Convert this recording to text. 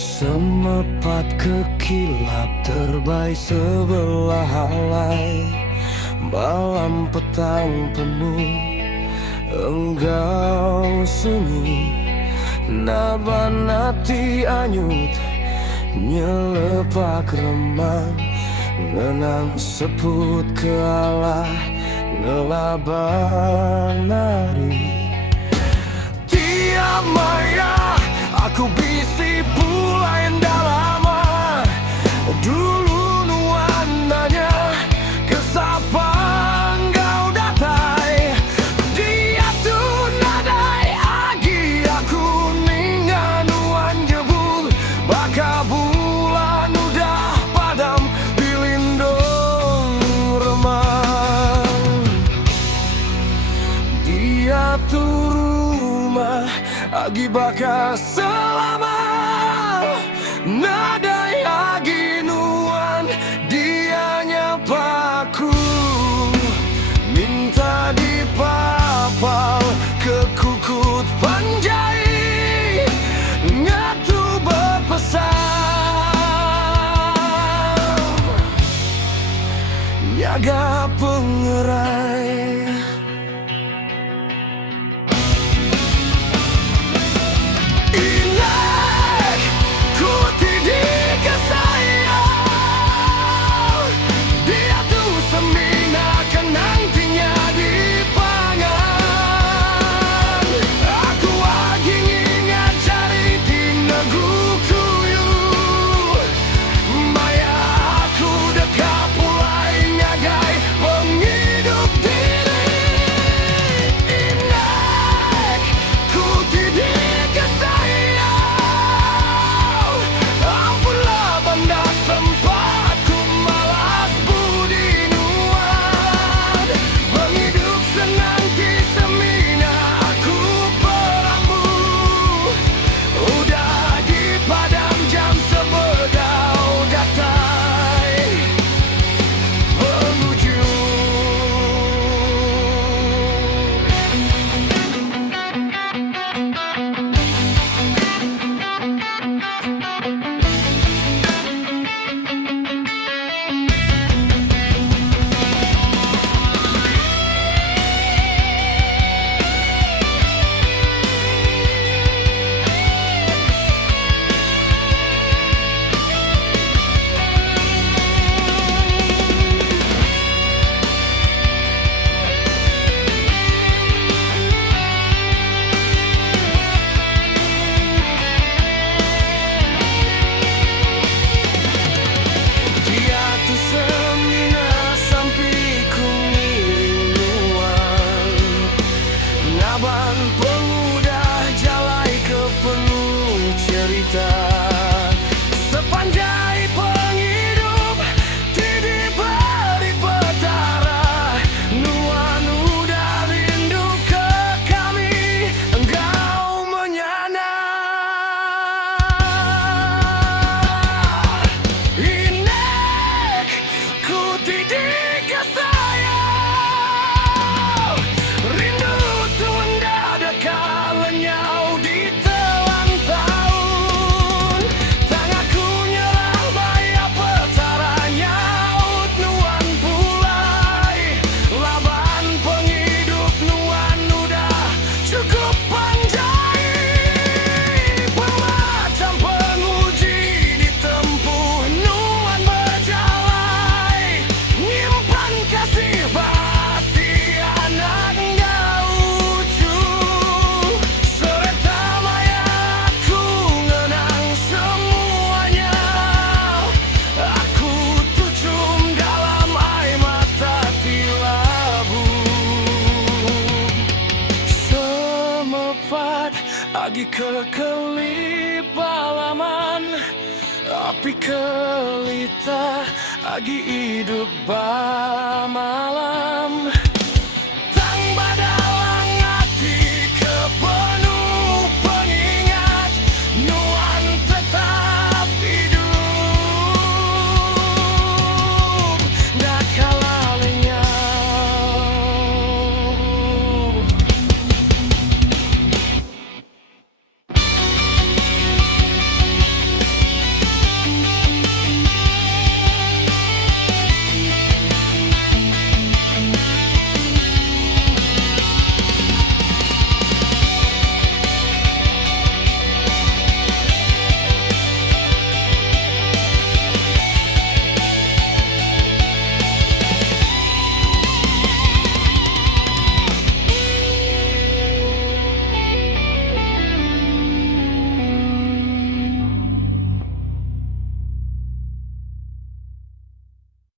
Semepat kekilap terbaik sebelah halai. Malam petang penuh engkau sunyi. Nabanati anyut nyelepak remang. Ngenang seput ke alah ngelaban nari. Tiap maya aku bisi pula yang lama. Dulu nuananya kesapa engkau datai. Dia tuh nadai agi aku ningan nuan jebul. Baka bulan udah padam bilindung remang. Dia tuh rumah agi baka selama. Nadai agi nuan dia paku. Minta dipapal ke kukut panjai. Ngatu berpesan jaga pengerai. Pemuda jalai ke penuh cerita. Sepanjang penghidup tidak beri petara. Nuan udah rindu ke kami, engkau menyana. Inek ku tidak kesayang. Rindu agi kekelip balaman. Api kelita agi hidup ba malam.